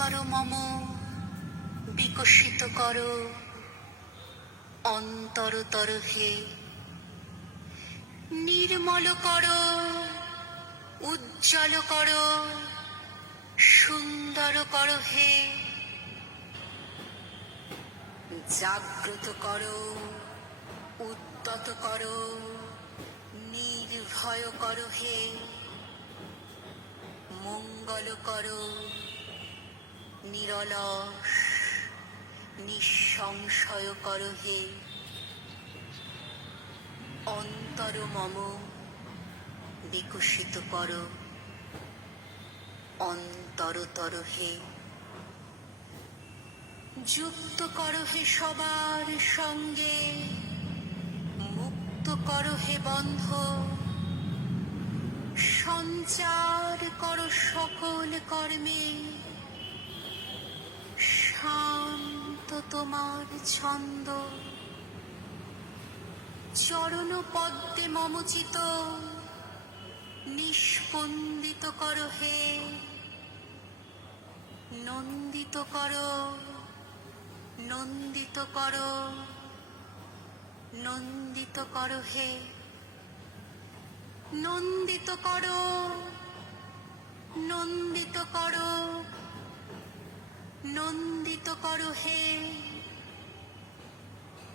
অন্তর মম, বিকশিত করো। অন্তরতর হে নির্মল করো, উজ্জ্বল করো, সুন্দর করো হে। জাগ্রত করো, উদ্যত করো, নির্ভয় করো হে। মঙ্গল করো। নিরলস নিঃসংশয় করো হে। অন্তর মম বিকশিত করো। অন্তরতর হে। যুক্ত করো হে সবার সঙ্গে। মুক্ত করো হে বন্ধ। সঞ্চার কর সকল কর্মে। তোমার ছন্দ। চরণ পদ্মে মমচিত, নিষ্পন্দিত করো হে। নন্দিত কর নন্দিত কর নন্দিত কর হে। নন্দিত কর, নন্দিত করো। নন্দিত করো হে।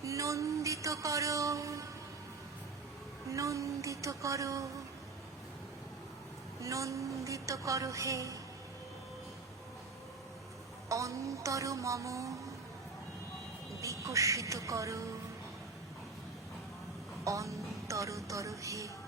নন্দিত করো। নন্দিত করো। নন্দিত করো হে। অন্তর মম বিকশিত করো। অন্তরতর হে।